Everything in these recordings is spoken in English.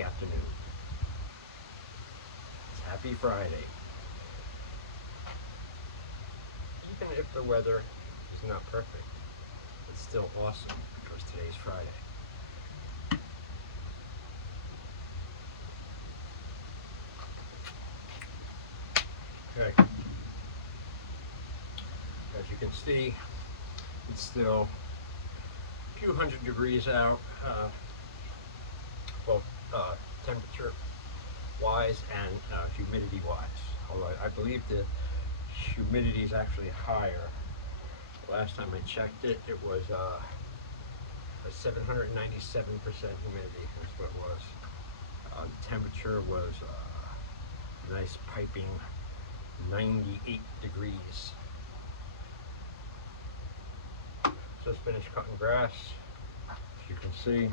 Friday afternoon. It's happy Friday. Even if the weather is not perfect, it's still awesome because today's Friday. Okay. As you can see, it's still a few hundred degrees out, both temperature wise and humidity wise. Although I believe the humidity is actually higher. Last time I checked it, it was a 797% humidity. That's what it was. The temperature was a nice piping 98 degrees. Just finished cutting grass, as you can see.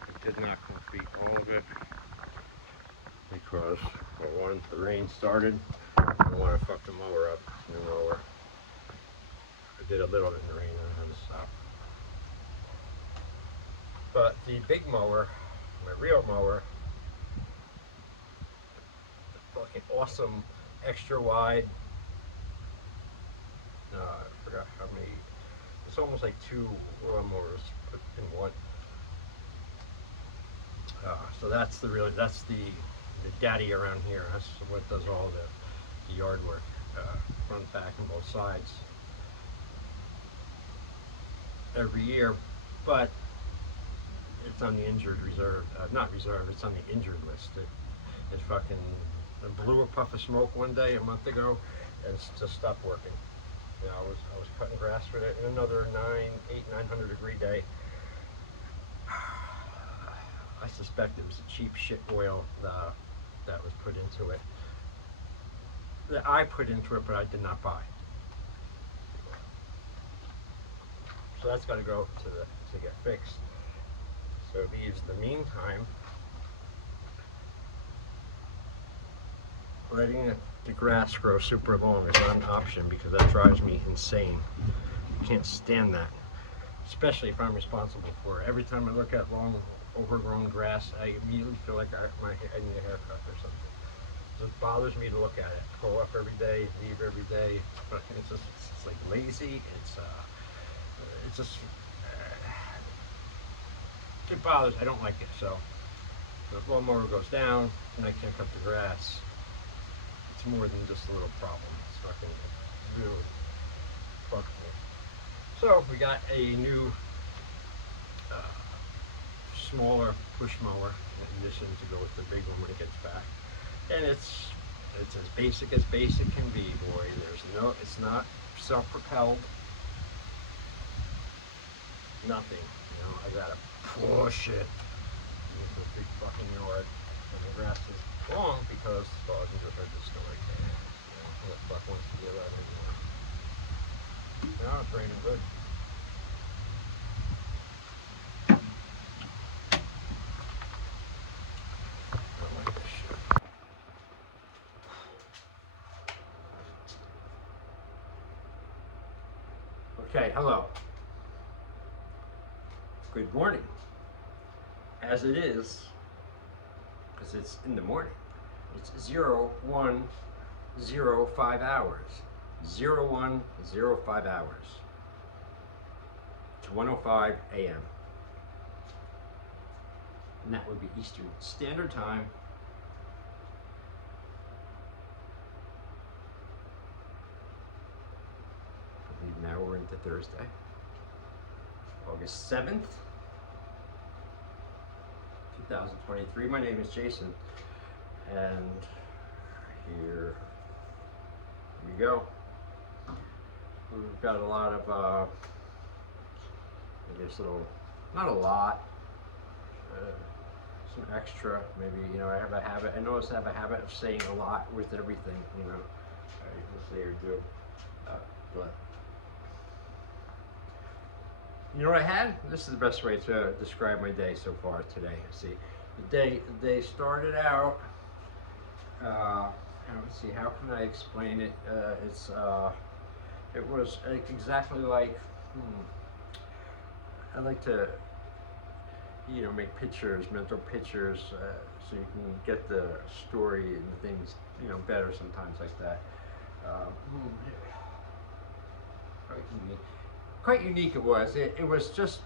I did not complete all of it because, well, one, the rain started. I don't want to fuck the mower up, new mower. I did a little bit in the rain and I had to stop. But the big mower, my real mower, the fucking awesome extra wide, I forgot how many, it's almost like two lawnmowers put in one. So that's the daddy around here. That's what does all the yard work, front, back, and both sides every year. But it's on the injured reserve, not reserve. It's on the injured list. It fucking blew a puff of smoke one day a month ago, and it's just stopped working. You know, I was cutting grass for it in another 900 degree day. I suspect it was a cheap shit oil that was put into it. That I put into it, but I did not buy. So that's got to go to get fixed. So it leaves the meantime letting the grass grow super long is not an option because that drives me insane. I can't stand that, especially if I'm responsible for it. Every time I look at long, overgrown grass, I immediately feel like I need a haircut or something. It just bothers me to look at it. Go up every day, leave every day. But it's like lazy. It's just it bothers. I don't like it. So the lawnmower goes down, and I can't cut the grass. It's more than just a little problem. It's fucking really fucking me. So we got a new smaller push mower in addition to go with the big one when it gets back. And it's as basic can be, boy. It's not self-propelled. Nothing. You know, I gotta push it into a big fucking yard. And the grass is long because, well, you just heard the story. You know, who the fuck wants to do that anymore? Now it's raining good. I don't like this shit. Okay, hello. Good morning. As it is, because it's in the morning, it's 01:05 hours. 01:05 hours. It's 1:05 a.m. And that would be Eastern Standard Time. I believe now we're into Thursday, August 7th, 2023. My name is Jason, and here we go. We've got a lot of, I guess not a lot, some extra, maybe, you know, I notice I have a habit of saying a lot with everything, you know, I say or do, but, you know what I had? This is the best way to describe my day so far today. See, the day started out, let's see, how can I explain it? It was exactly like, I like to, make pictures, mental pictures, so you can get the story and the things, better sometimes like that. Quite unique. Quite unique it was. It was just,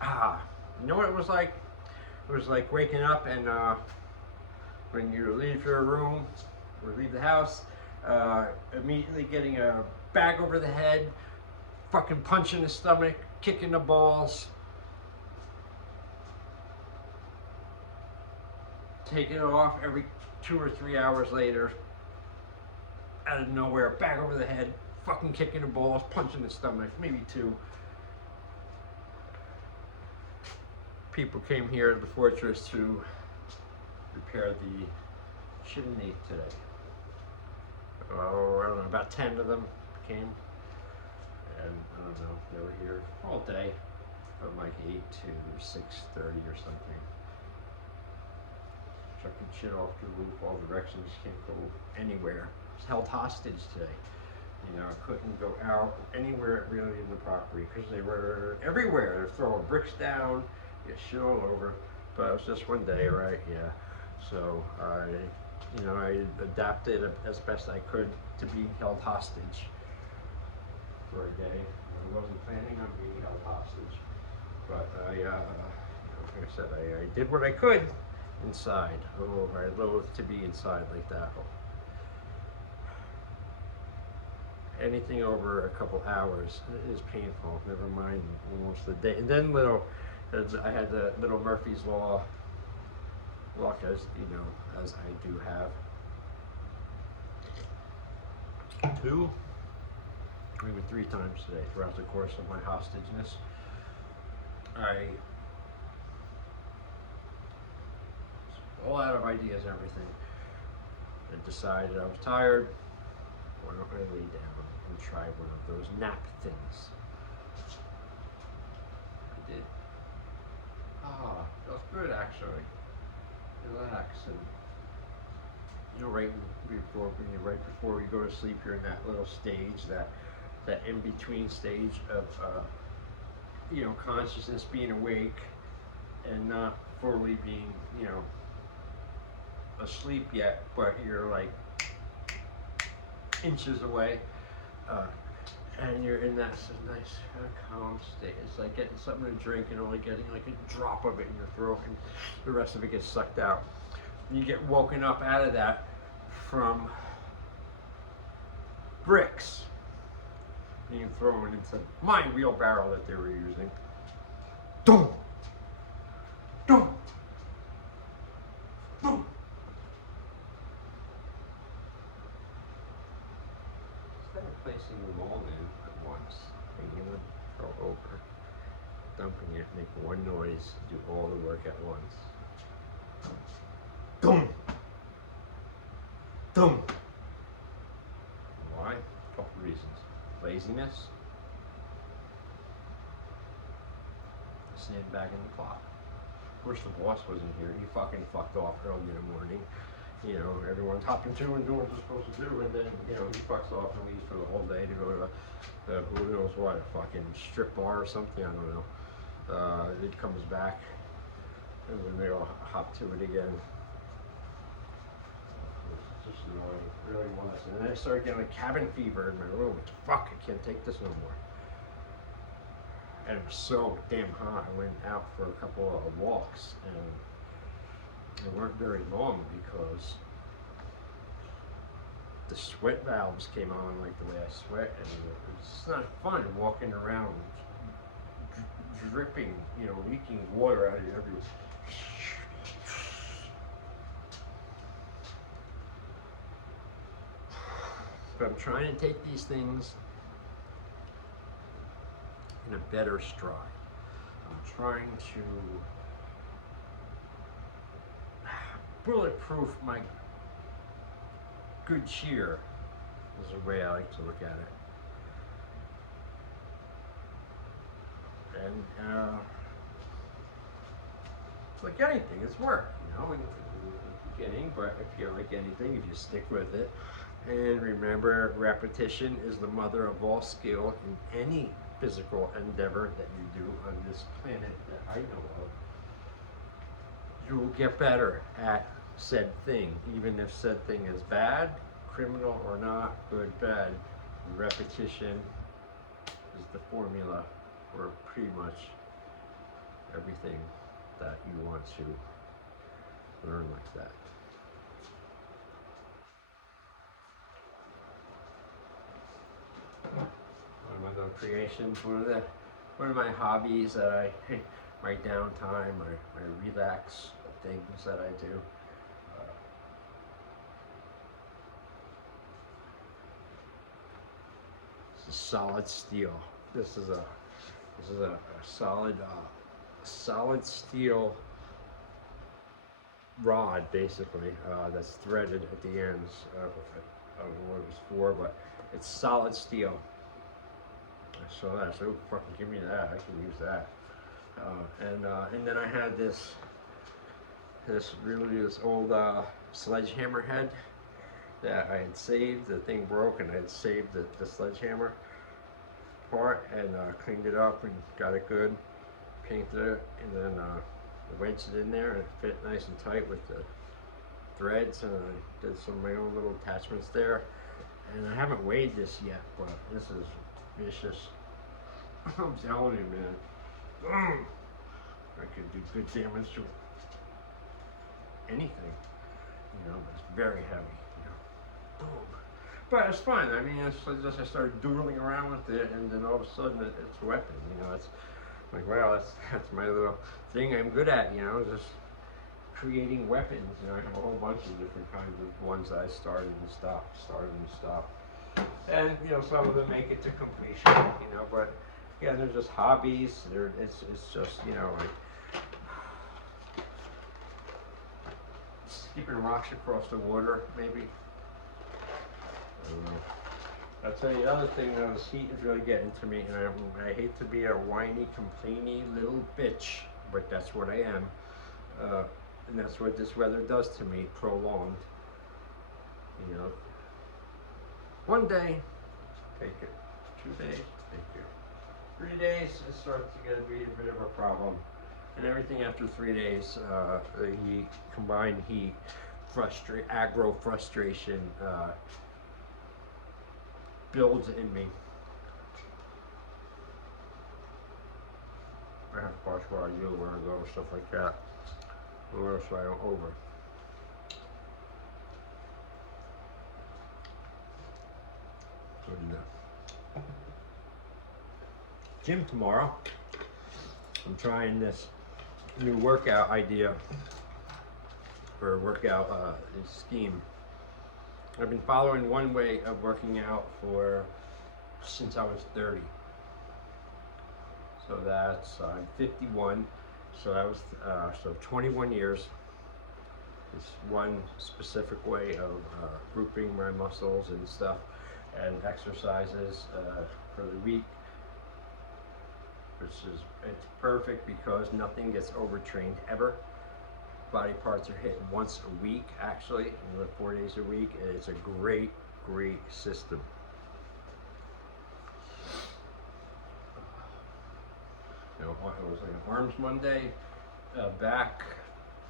you know what it was like? It was like waking up and when you leave your room or leave the house, immediately getting a bag over the head, fucking punch in the stomach, kick in the balls, taking it off every 2 or 3 hours later, out of nowhere, bag over the head, fucking kicking the balls, punch in the stomach, maybe two. People came here to the fortress to repair the chimney today. Oh, I don't know, about 10 of them came. And I don't know, they were here all day from like 8 to 6:30 or something. Chucking shit off the roof, all directions, can't go anywhere. I was held hostage today. I couldn't go out anywhere really in the property because they were everywhere. They're throwing bricks down, get shit all over. But it was just one day, right? Yeah. So I adapted as best I could to being held hostage for a day. I wasn't planning on being held hostage, but like I said, I did what I could inside. Oh, I loathe to be inside like that. Anything over a couple hours is painful. Never mind almost a day. And then I had the little Murphy's Law luck, as I do have 2, even 3 times today throughout the course of my hostageness. I all out of ideas, everything. I decided I was tired. Why don't I lay down and try one of those nap things? I did. Feels good actually. Relax and right before you go to sleep, you're in that little stage, that in between stage of consciousness, being awake and not fully being asleep yet, but you're like inches away, and you're in that nice calm state. It's like getting something to drink and only getting like a drop of it in your throat, and the rest of it gets sucked out. And you get woken up out of that from bricks being thrown into my wheelbarrow that they were using. Boom! Boom! Boom! Instead of placing them all in at once, taking them throw over, dumping it, make one noise, do all the work at once. Boom! Boom! Why? A couple reasons. Laziness. Sandbagging the clock. Of course, the boss wasn't here. He fucking fucked off early in the morning. Everyone's hopping to and doing what they're supposed to do, and then, he fucks off and leaves for the whole day to go to who knows what, a fucking strip bar or something, I don't know. It comes back, and then they all hop to it again. It's just annoying, really was. And then I started getting like cabin fever in my room. What the fuck, I can't take this no more. And it was so damn hot. I went out for a couple of walks, and they weren't very long because the sweat valves came on like the way I sweat, and it's just not fun walking around dripping, leaking water out of you everywhere. But I'm trying to take these things in a better stride. I'm trying to bulletproof my good cheer, is the way I like to look at it. And it's like anything, it's work, in the beginning, but if you're like anything, if you stick with it, and remember, repetition is the mother of all skill in any physical endeavor that you do on this planet that I know of, you will get better at said thing, even if said thing is bad, criminal or not, good, bad. Repetition is the formula for pretty much everything that you want to learn like that. One of my little creations, one of my hobbies that my downtime, my relax things that I do. This is solid steel. This is a solid steel rod, basically, that's threaded at the ends. I don't know what it was for, but it's solid steel. I saw that, so fucking give me that. I can use that. And then I had this old sledgehammer head that I had saved. The thing broke, and I had saved the sledgehammer part and cleaned it up and got it good, painted it, and then wedged it in there, and it fit nice and tight with the threads, and I did some of my own little attachments there. And I haven't weighed this yet, but this is vicious. I'm telling you, man. I could do good damage to anything, you know, but it's very heavy, you know. Boom. But it's fun. I mean, it's just I started doodling around with it, and then all of a sudden it's a weapon, you know. It's like, wow, that's my little thing I'm good at, you know, just creating weapons. You know, I have a whole bunch of different kinds of ones that I started and stopped. And, you know, some of them make it to completion, you know, but yeah, they're just hobbies. It's just, you know, like skipping rocks across the water, maybe. I don't know. I'll tell you the other thing, though, this heat is really getting to me, and I hate to be a whiny, complainy little bitch, but that's what I am. And that's what this weather does to me, prolonged. You know, one day, take it. 2 days, thank you. 3 days, it starts to get to be a bit of a problem. And everything after 3 days, the heat, combined heat, aggro frustration, builds in me. I have to watch where I do, where I go, stuff like that. Or else I don't over. Go to the gym tomorrow. I'm trying this new workout idea for a workout scheme. I've been following one way of working out since I was 30. So that's I'm 51. So that was so 21 years. This one specific way of grouping my muscles and stuff, and exercises for the week, it's perfect because nothing gets overtrained ever. Body parts are hit once a week, actually, 4 days a week, and it's a great system. You know, it was like arms Monday, back,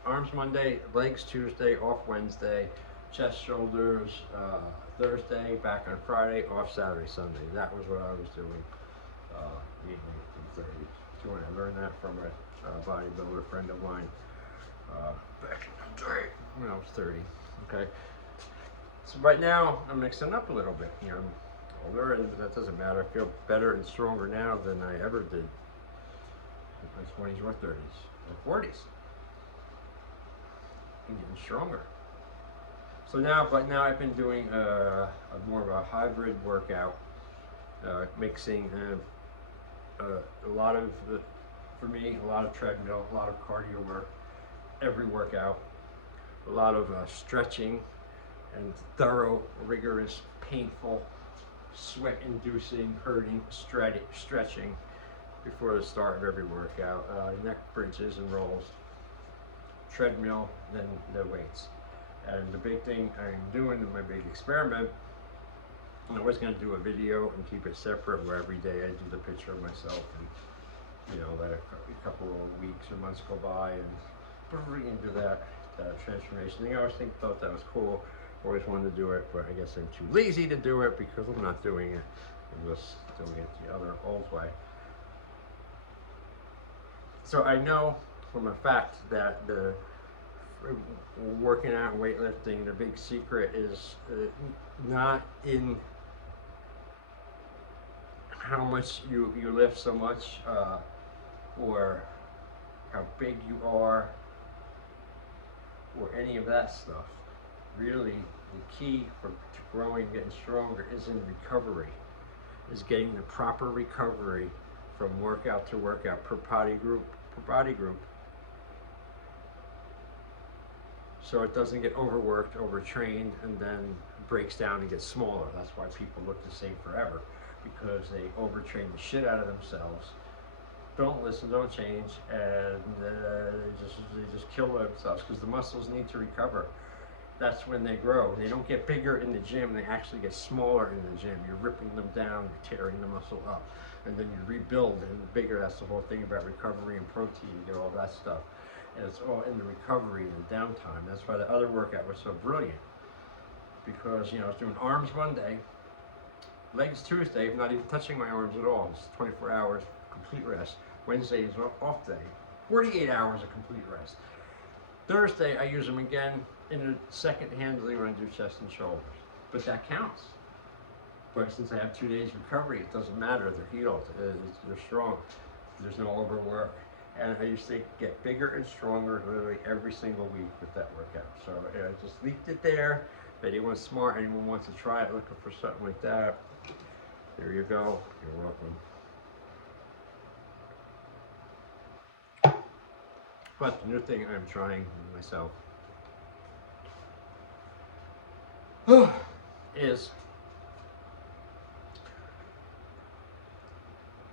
arms Monday, legs Tuesday, off Wednesday, chest, shoulders Thursday, back on Friday, off Saturday, Sunday. That was what I was doing from 30. I learned that from a bodybuilder friend of mine back in the day when I was 30. Okay, so right now I'm mixing up a little bit. You know, I'm older, and that doesn't matter. I feel better and stronger now than I ever did in my 20s or 30s or 40s. I'm getting stronger. So now I've been doing a more of a hybrid workout, mixing a lot of, for me, a lot of treadmill, a lot of cardio work, every workout, a lot of stretching and thorough, rigorous, painful, sweat-inducing, hurting, stretching before the start of every workout. Neck bridges and rolls, treadmill, then the weights. And the big thing I'm doing in my big experiment I was going to do a video and keep it separate where every day I do the picture of myself, and let a couple of weeks or months go by and bring into that transformation thing. I always thought that was cool. Always wanted to do it, but I guess I'm too lazy to do it because I'm not doing it. I'm just doing it the other old way. So I know from a fact that the working out and weightlifting, the big secret is not in how much you lift so much, or how big you are, or any of that stuff. Really, the key to growing, getting stronger, is in recovery. Is getting the proper recovery from workout to workout per body group. So it doesn't get overworked, overtrained, and then breaks down and gets smaller. That's why people look the same forever, because they overtrain the shit out of themselves, don't listen, don't change, and they just kill themselves, because the muscles need to recover. That's when they grow. They don't get bigger in the gym, they actually get smaller in the gym. You're ripping them down, you're tearing the muscle up, and then you rebuild and bigger. That's the whole thing about recovery and protein. You get all that stuff, and it's all in the recovery and the downtime. That's why the other workout was so brilliant, because I was doing arms one day, legs Tuesday, not even touching my arms at all. It's 24 hours complete rest. Wednesday is off day, 48 hours of complete rest. Thursday I use them again in the second handling when I do chest and shoulders, but that counts. But since I have 2 days recovery, it doesn't matter. They're healed. They're strong. There's no overwork. And I used to get bigger and stronger literally every single week with that workout. So I just leaked it there. If anyone's smart, anyone wants to try it, looking for something like that, there you go. You're welcome. But the new thing I'm trying myself is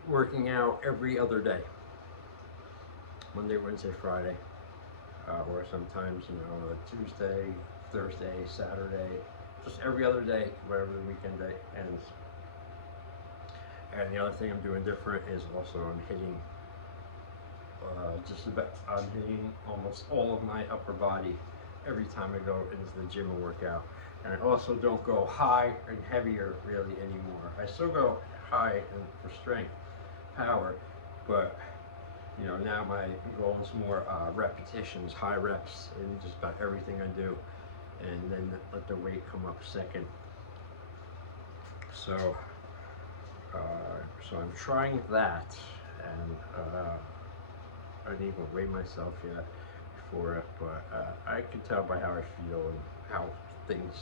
working out every other day. Monday, Wednesday, Friday, or sometimes Tuesday, Thursday, Saturday, just every other day, whatever the weekend day ends. And the other thing I'm doing different is also I'm hitting almost all of my upper body every time I go into the gym and work out. And I also don't go high and heavier really anymore. I still go high for strength, power, but now my goal is more repetitions, high reps in just about everything I do, and then let the weight come up second. So I'm trying that, and I didn't even weigh myself yet for it, but I can tell by how I feel and how things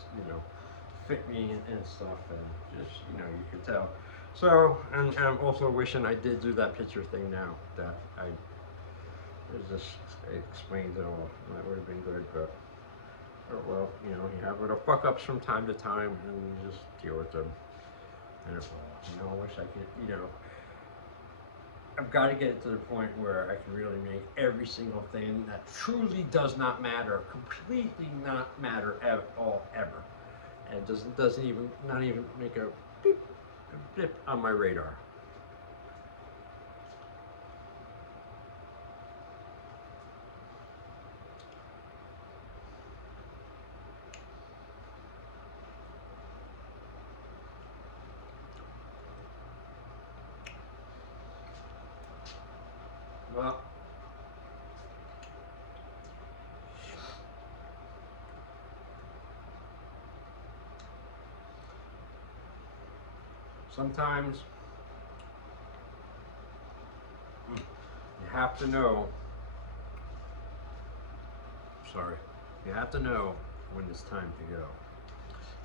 fit me and stuff, and just you can tell. So, and I'm also wishing I did do that picture thing now, that it just explains it all. That would have been good, but well, you have little fuck ups from time to time, and you just deal with them. And I wish I could, I've got to get it to the point where I can really make every single thing that truly does not matter, completely not matter at all, ever. And doesn't even, not even make a beep, blip on my radar. Well, sometimes you have to know, you have to know when it's time to go,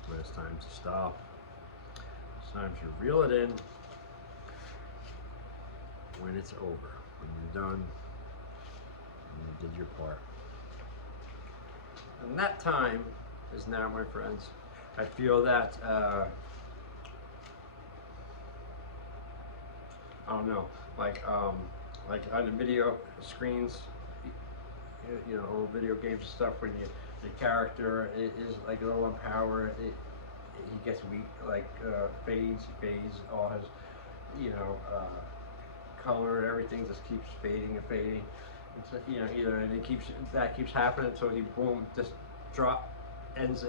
when it's time to stop. It's time to reel it in when it's over, when you're done, and you did your part. And that time is now, my friends. I feel that, I don't know, like on the video screens, old video games and stuff, when the character is like low on power, he gets weak, like fades, all his, you know, color and everything just keeps fading and fading. It's, either and it keeps that keeps happening until he boom just ends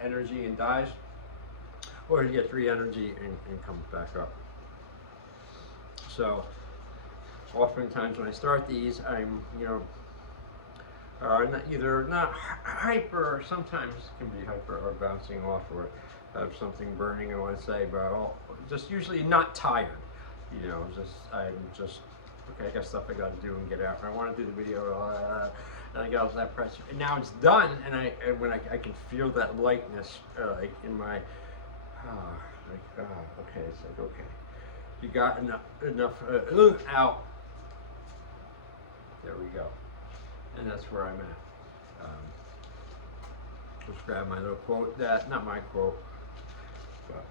energy and dies, or he gets re-energy and comes back up. So oftentimes when I start these, I'm either not hyper, sometimes it can be hyper or bouncing off, or have something burning I want to say, but just usually not tired. I'm just okay. I got stuff I got to do and get out. I want to do the video, and I got all that pressure. And now it's done, and when I can feel that lightness, like in my, okay, it's like okay, you got enough out. There we go, and that's where I'm at. Just grab my little quote. Not my quote, but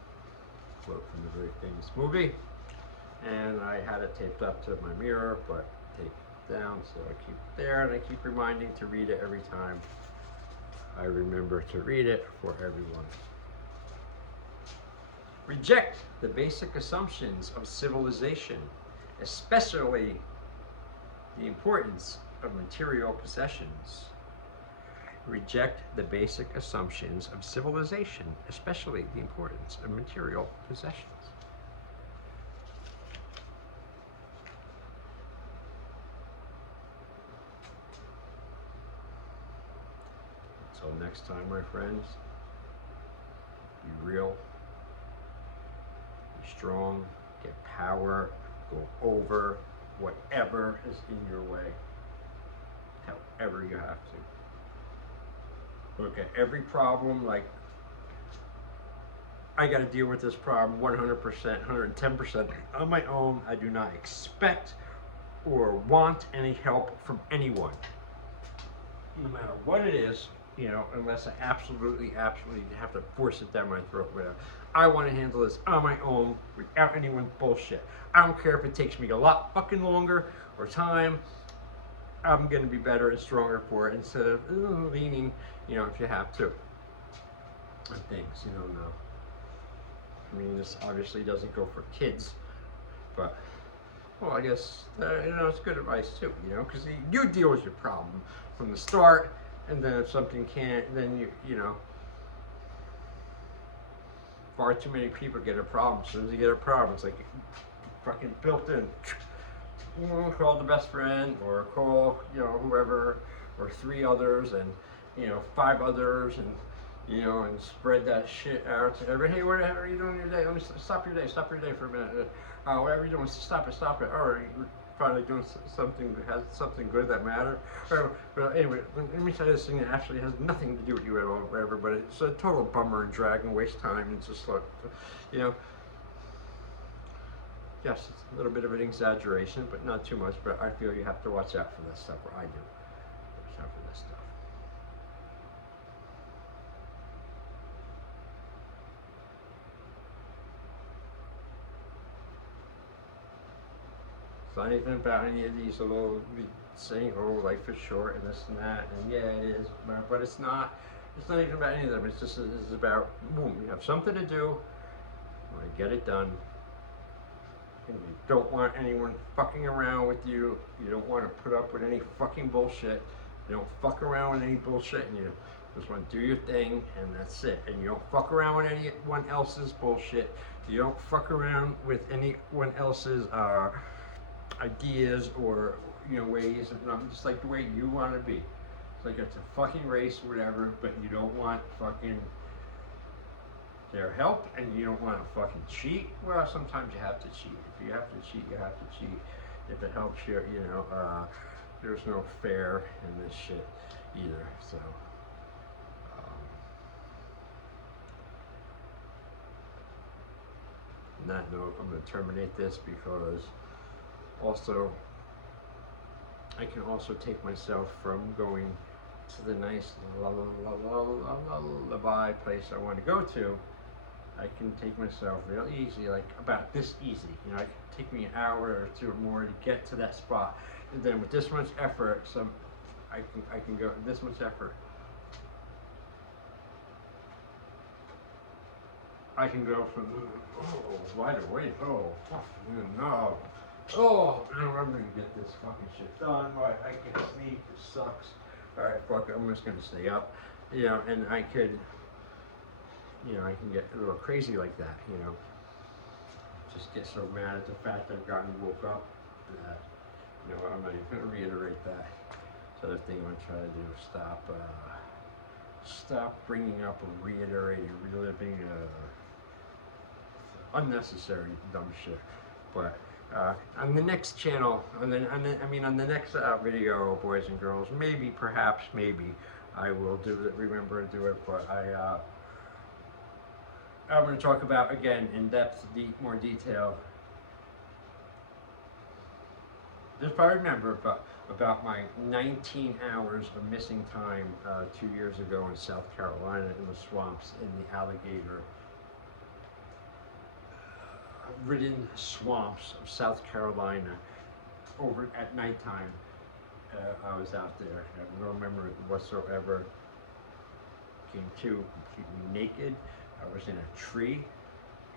quote from the very famous movie. And I had it taped up to my mirror, but taped down, so I keep it there, and I keep reminding to read it every time I remember to read it for everyone. Reject the basic assumptions of civilization, especially the importance of material possessions. Reject the basic assumptions of civilization, especially the importance of material possessions. Until next time, my friends, be real, be strong, get power, go over whatever is in your way, however you have to. Look at every problem like, I got to deal with this problem 100%, 110% on my own. I do not expect or want any help from anyone, no matter what it is. Unless I absolutely have to force it down my throat, whatever. I want to handle this on my own without anyone's bullshit. I don't care if it takes me a lot fucking longer or time. I'm going to be better and stronger for it instead of leaning, if you have to, on things, no. I mean, this obviously doesn't go for kids, but, well, I guess, it's good advice too, because you deal with your problem from the start. And then if something can't, then far too many people get a problem. As soon as you get a problem, it's like fucking built in. Call the best friend, or call, whoever, or 3 others, and, 5 others, and, and spread that shit out to everybody. Hey, whatever are you doing your day? Let me stop your day for a minute. Whatever you're doing, stop it. Or you're finally doing something that has something good that matters. But anyway, let me tell you this thing that actually has nothing to do with you at all, whatever, but it's a total bummer and drag and waste time. And just like, yes, it's a little bit of an exaggeration, but not too much. But I feel you have to watch out for this stuff, or I do. Watch out for this stuff. It's not even about any of these little saying, oh, life is short and this and that, and yeah, it is, but it's not. It's not even about any of them. It's about, boom, you have something to do, you want to get it done, and you don't want anyone fucking around with you. You don't want to put up with any fucking bullshit. You don't fuck around with any bullshit, and you just want to do your thing, and that's it. And you don't fuck around with anyone else's bullshit. You don't fuck around with anyone else's ideas or ways, just like the way you want to be. It's like it's a fucking race or whatever, but you don't want fucking their help, and you don't want to fucking cheat. Well, sometimes you have to cheat. If you have to cheat, you have to cheat. If it helps you, there's no fair in this shit either. So on that note, I'm going to terminate this, because also I can also take myself from going to the nice lullaby place I want to go to. I can take myself real easy, like about this easy. It can take me an hour or 2 or more to get to that spot, and then with this much effort, I can go this much effort. I can go from wide awake. Oh, fuck, no. Oh, I'm gonna get this fucking shit done. Why I can't sleep. It sucks. All right, fuck it. I'm just gonna stay up. You know, and I could, I can get a little crazy like that. Just get so mad at the fact I've gotten woke up that, I'm not even gonna reiterate that. So the thing I'm gonna try to do is stop bringing up or reiterating, reliving unnecessary dumb shit. But on the next channel, on the next video, boys and girls, maybe, perhaps, maybe I will remember to do it. But I'm going to talk about again in depth, more detail. Just if I remember about my 19 hours of missing time 2 years ago in South Carolina in the swamps, in the alligator ridden swamps of South Carolina over at nighttime. I was out there. I have no memory whatsoever. Came to completely naked. I was in a tree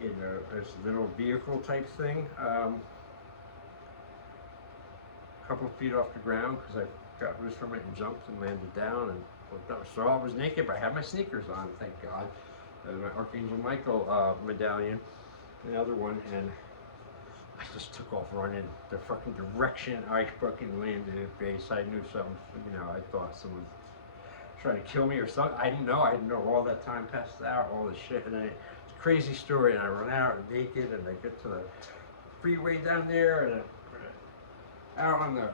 in this little vehicle type thing, a couple of feet off the ground, because I got loose from it and jumped and landed down and looked up. So I was naked, but I had my sneakers on, thank God. My Archangel Michael medallion, the other one, and I just took off running the fucking direction I fucking landed at base. I knew something, I thought someone was trying to kill me or something. I didn't know. All that time passed out, all this shit, and it's a crazy story. And I run out naked, and I get to the freeway down there, and out on the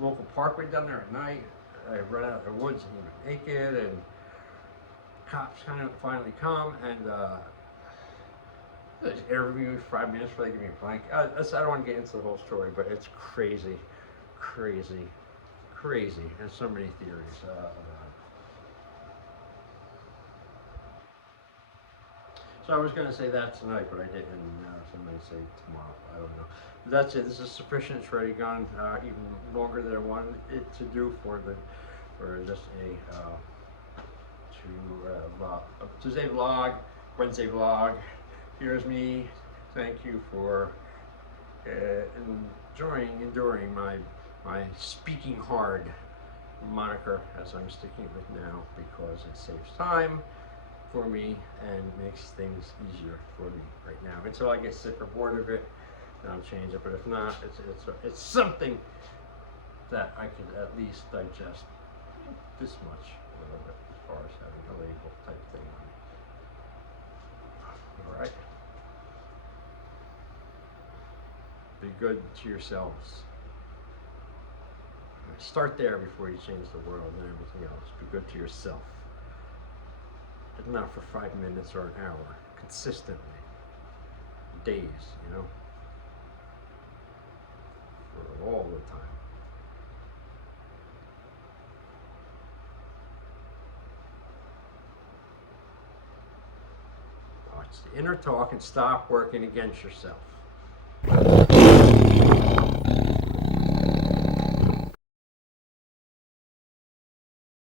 local parkway down there at night. I run out of the woods and naked, and cops kind of finally come, and they interview me for 5 minutes before they give me a blank. I don't want to get into the whole story, but it's crazy, crazy, crazy. There's so many theories. So I was going to say that tonight, but I didn't. Somebody say tomorrow. I don't know. But that's it. This is sufficient. It's already gone even longer than I wanted it to do for just a Tuesday vlog, Wednesday vlog. Here's me. Thank you for enduring my speaking hard moniker, as I'm sticking with now, because it saves time for me and makes things easier for me right now. Until I get sick or bored of it, then I'll change it. But if not, it's something that I can at least digest this much a little bit, as far as having a label type thing on it. All right. Be good to yourselves. Start there before you change the world and everything else. Be good to yourself. If not for 5 minutes or an hour, consistently. Days, for all the time. Watch the inner talk and stop working against yourself.